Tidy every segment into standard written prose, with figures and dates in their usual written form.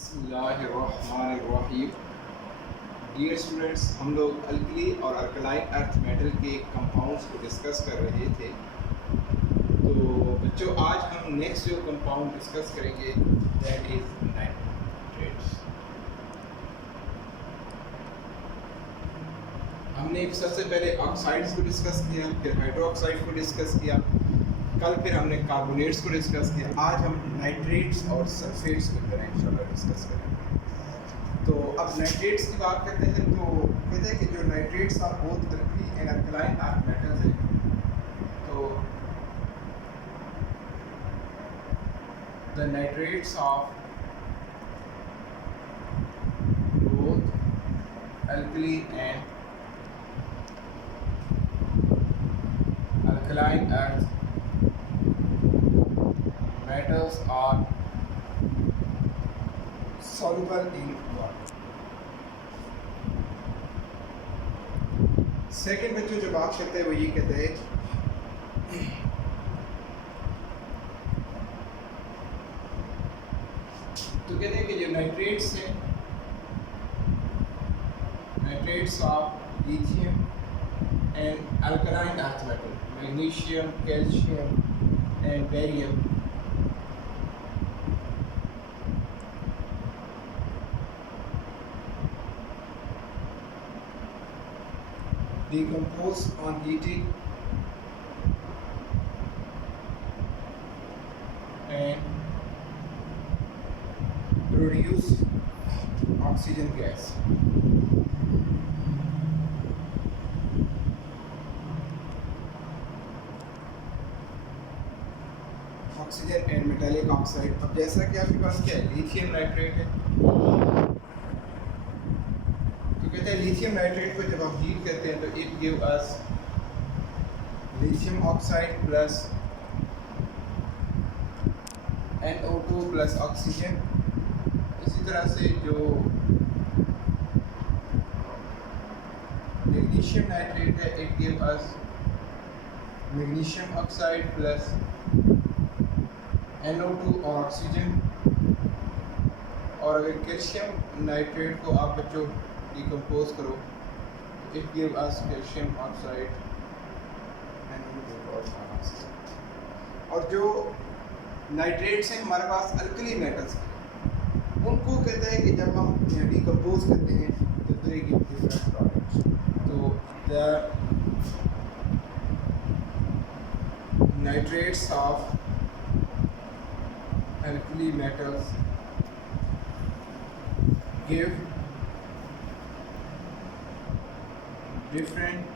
बिस्मिल्लाहिर्रहमानिर्रहीम। Dear students, हम लोग अल्कली और अल्कलाइन अर्थ मेटल के कंपाउंड्स को डिस्कस कर रहे थे। तो बच्चों, आज हम नेक्स्ट जो कंपाउंड डिस्कस करेंगे दैट इज नाइट्रेट्स। हमने सबसे पहले ऑक्साइड्स को डिस्कस किया, फिर हाइड्रोक्साइड को डिस्कस किया, कल फिर हमने कार्बोनेट्स को डिस्कस किया। आज हम नाइट्रेट्स और सल्फेट्स को जो है इंशाल्लाह डिस्कस करेंगे। तो अब नाइट्रेट्स की बात करते हैं तो कहते हैं कि जो nitrates are both alkali and alkaline earth metals हैं। तो the nitrates of both alkali and alkaline earth metals are soluble in water. Second बच्चों जो बात करते हैं वो ये कहते हैं तो कहते हैं कि जो नाइट्रेट्स हैं, nitrates of lithium and alkaline earth metal, magnesium, calcium and barium, decompose on heating and produce oxygen gas. Oxygen and metallic oxide. अब जैसा कि आपके पास क्या है, लिथियम नाइट्रेट है, कहते हैं लिथियम नाइट्रेट को जब हम हीट करते हैं तो it give us lithium oxide plus NO2 plus oxygen. इसी तरह से जो मैग्नीशियम नाइट्रेट है, it give us magnesium oxide plus NO2 और ऑक्सीजन। और अगर कैल्शियम नाइट्रेट को आप बच्चों डिकम्पोज करो, it give us calcium oxide and और जो नाइट्रेट्स हैं हमारे पास अल्कली मेटल्स हैं, उनको कहते हैं कि जब हम डिकम्पोज करते हैं तो दे गिव डिफरेंट प्रोडक्ट्स। तो the nitrates of alkali metals give different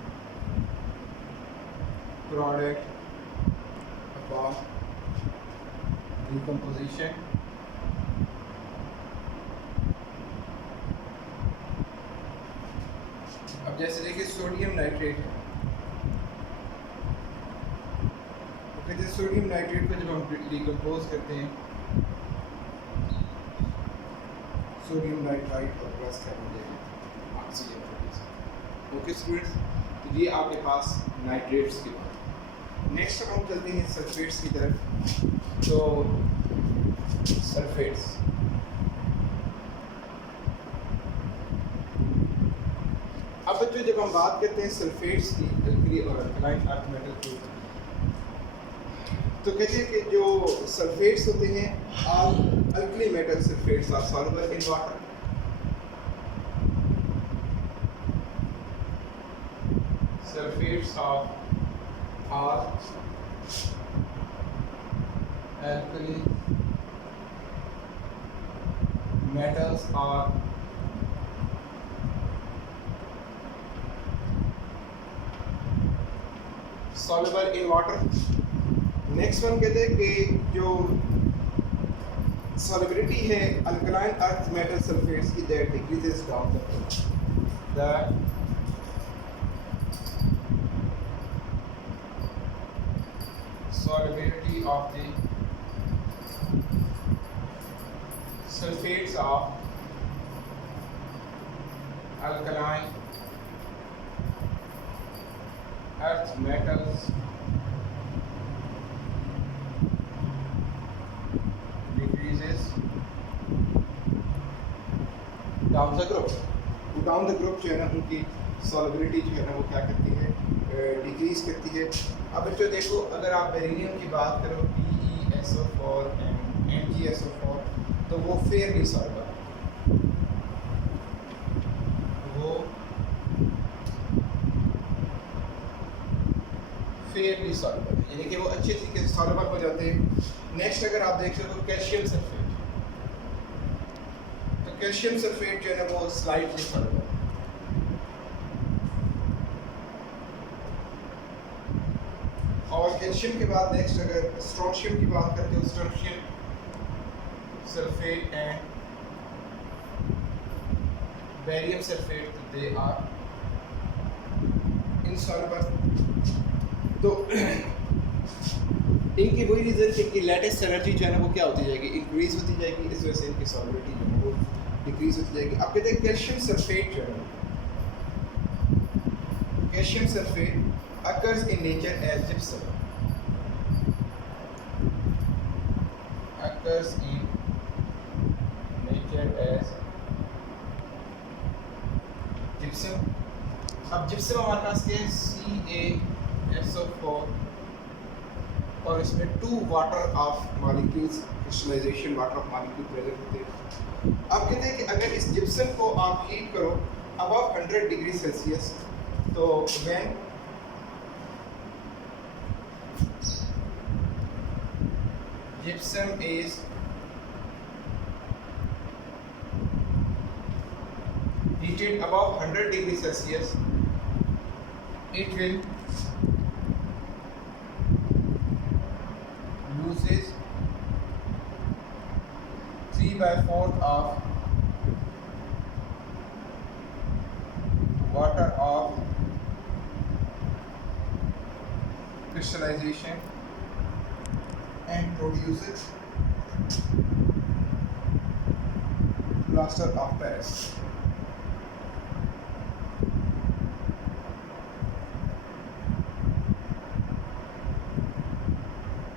product upon decomposition. अब जैसे देखिए सोडियम नाइट्रेट है, तो कहते हैं सोडियम नाइट्रेट को जब हम डिकम्पोज करते हैं, सोडियम नाइट्राइट और plus carbon oxygen. Okay students, तो ये आपके पास नाइट्रेट्स की बात। नेक्स्ट हम चलते हैं सल्फेट्स की तरफ। तो सल्फेट्स, अब बच्चों जब हम बात करते हैं सल्फेट्स की, अल्कली और अल्कलाइन अर्थ मेटल की, तो कहते हैं कि जो सल्फेट्स होते हैं all alkali metal sulphates are soluble in water. Sulfates of all alkali metals are soluble in water. Next one कहते हैं कि जो solubility है alkaline earth metal sulfates की, that decreases down the solubility of the sulfates of alkaline earth metals decreases down the group, वो down the group जो है ना उनकी सॉल्युबिलिटी जो है ना वो क्या करती है, डिक्रीज करती है। अब बच्चों देखो, अगर आप बेरिलियम की बात करो PeSO4 एंड MgSO4, तो वो फेयरली सॉल्युबल, वो फेयरली सॉल्युबल है, यानी कि वो अच्छे तरीके से सॉल्युबल हो जाते हैं। नेक्स्ट अगर आप देख सको कैल्शियम सल्फेट, तो कैल्शियम सल्फेट जो है ना वो स्लाइटली सॉल्युबल, और कैल्शियम के बाद नेक्स्ट अगर स्ट्रोंशियम की बात करते हो, strontium sulphate and barium sulphate, they are insoluble. तो इनकी वही रीज़न कि इनकी लेटेस्ट एनर्जी जो है ना वो क्या होती जाएगी, इंक्रीज होती जाएगी, इस वजह से इनकी सॉल्युबिलिटी जो है वो डिक्रीज होती जाएगी। अब कहते हैं कैल्शियम सल्फेट जो है, calcium sulphate occurs in nature as gypsum, occurs in nature as gypsum। अब जिप्सम हमारे पास के CaSO4 और इसमें 2 water of molecules, crystallisation water of molecule present होते हैं। अब कहते हैं कि अगर इस जिप्सम को आप हीट करो अबव 100 डिग्री सेल्सियस, तो when gypsum is heated above 100 degree Celsius, it will loses 3/4 of water of crystallization and produces plaster of Paris।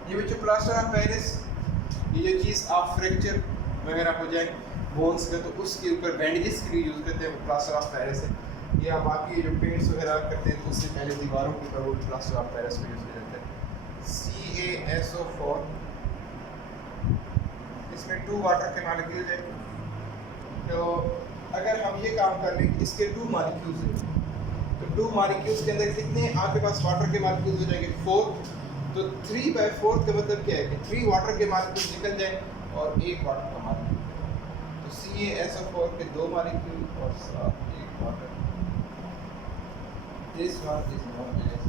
ये बच्चों प्लास्टर ऑफ पेरिस, ये जो चीज़ आप फ्रैक्चर वगैरह हो जाए बोन्स का, तो उसके ऊपर बैंडेजेस के लिए यूज़ करते हैं, वो प्लास्टर ऑफ पेरिस है। या बाकी जो पेंट्स वगैरह करते हैं तो उससे पहले दीवारों के ऊपर वो प्लास्टर ऑफ पेरिस को यूज़ किया जाता है। CaSO4, इसमें 2 वाटर के मॉलिक्यूल्स हैं, तो अगर हम ये काम कर लें, इसके 2 मॉलिक्यूल्स हैं, तो 2 मॉलिक्यूल्स के अंदर कितने आपके पास वाटर के मॉलिक्यूल्स हो जाएंगे, 4। तो 3/4 का मतलब क्या है कि 3 वाटर के मॉलिक्यूल्स निकल जाए और 1 वाटर का मॉलिक्यूल, तो CaSO4 के 2 मॉलिक्यूल और साथ 1 water. This one is known as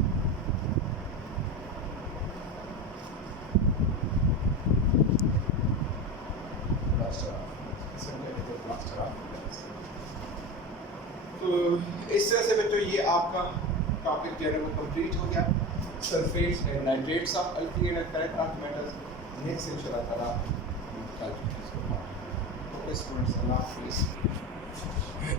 तो इस तरह से बच्चों ये आपका टॉपिक जो है वो कंप्लीट हो गया, sulphates and nitrates of alkyne and current of metals. Next इंशाल्लाह ताला कल इसको स्टूडेंट्स अल्लाह हाफिज़।